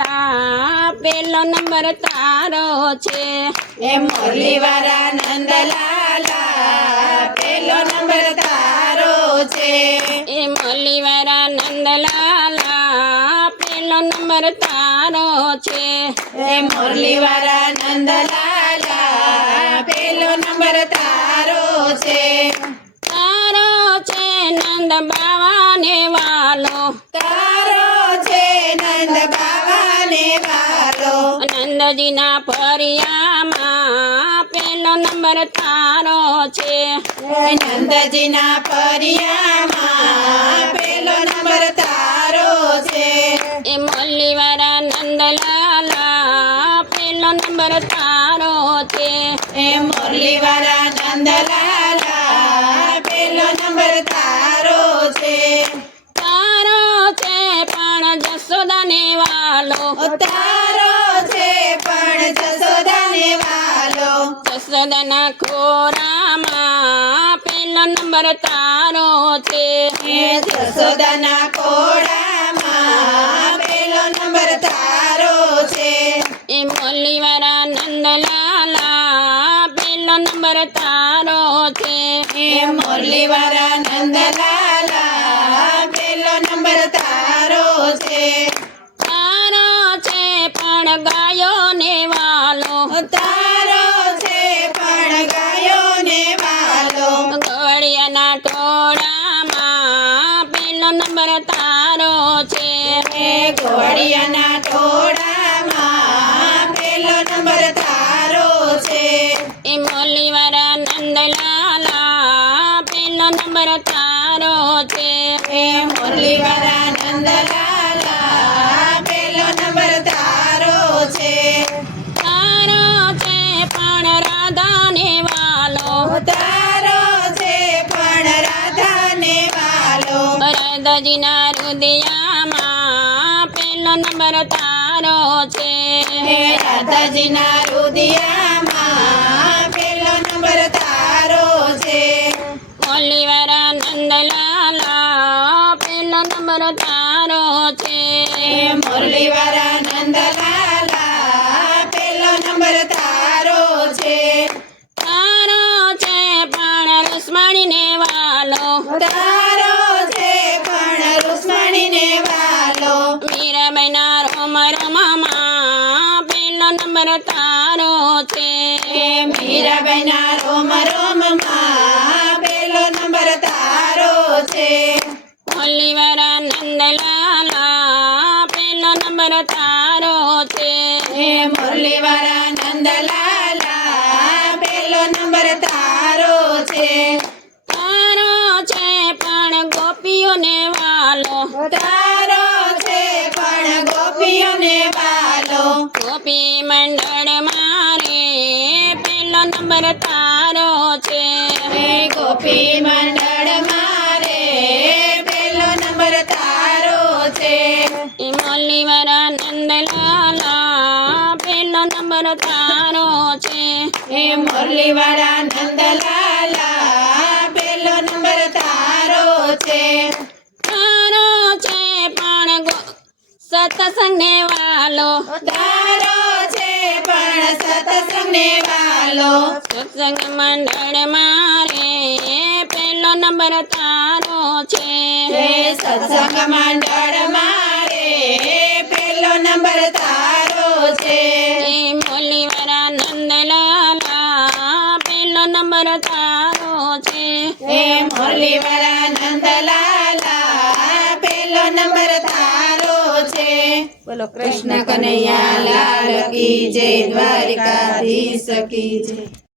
નંદલાલા પેલો નંબર તારો છે એ મુરલીવાળા નંદલાલા પેલો નંબર તારો છે એ મુરલીવાળા નંદલાલા પેલો નંબર તારો છે એ મુરલીવાળા નંદલાલા પેલો નંબર તારો છે તારો છે નંદ બાવાને વાલો તારો છે નંદ બાવાને વાલો નંદજીના ફરિયામાં પેલો નંબર તારો છે એ નંદજીના ફરિયામાં પેલો નંબર તારો છે એ મુરલીવાળા નંદલાલા પેલો નંબર તારો છે એ મુરલીવાળા નંદલાલા પેલો નંબર તારો છે તારો છે પણ જશોદાને વાલો તારો છે પણ જશોદાને વાલો જશોદાના ખોરામાં પેલો નંબર તારો છે એ જશોદાના કોડામાં પેલો નંબર તારો છે એ મુરલીવાળા નંદલાલા પેલો નંબર તારો છે એ મુરલીવાળા નંદલાલા પેલો નંબર તારો છે તારો છે પણ ગાયોને વાલો તારો છે પણ ગાયોને વાલો ગોળિયાના ટોળામાં પેલો નંબર તારો છે એ ઘોડિયાના ટોળામાં પેલો નંબર તારો છે એ મુરલીવાળા નંદલાલા પેલો નંબર તારો છે એ મુરલીવાળા નંદલાલા પેલો નંબર તારો છે તારો છે પણ રાધાને વાલો તારો છે પણ રાધાને વાલો રાધાજીના હૃદયામાં પેલો નંબર તારો છે હે રાધાજીના રુદિયામાં પેલો નંબર તારો છે મુરલીવાળા નંદલાલા પેલો નંબર તારો છે હે મુરલીવાળા નંદલાલા પેલો નંબર તારો છે તારો છે પણ રૂસમણીને વાલો તારો છે પણ રૂસમણીને વાલો મીરાબાઈના રોમ રોમમાં પેલો નંબર તારો છે હે મીરાબાઈના રોમ રોમમાં પેલો નંબર તારો છે મુરલીવાળા નંદલાલા પેલો નંબર તારો છે હે મુરલીવાળા નંદલાલા પેલો નંબર તારો છે તારો છે પણ ગોપીઓને વાલો તારો છે પણ ગોપીઓને વાલો ગોપી મંડળ મારે પેલો નંબર તારો છે હે ગોપી મંડળ મારે પેલો નંબર તારો છે એ મુરલીવાળા નંદલાલા પેલો નંબર તારો છે હે મુરલીવાળા નંદલાલા પેલો નંબર તારો છે તારો છે પણ સત્સંગને વાલો તારો છે પણ સત્સંગને વાલો સત્સંગ મંડળ મારે પેલો નંબર તારો છે હે સત્સંગ મંડળ મારે પેલો નંબર તારો છે એ મુરલીવાળા નંદલાલા પેલો નંબર તારો છે હે મુરલીવાળા નંદલાલા પેલો નંબર તારો છે બોલો કૃષ્ણ કનૈયા લાલ કી જય દ્વારિકાધીશ કી જય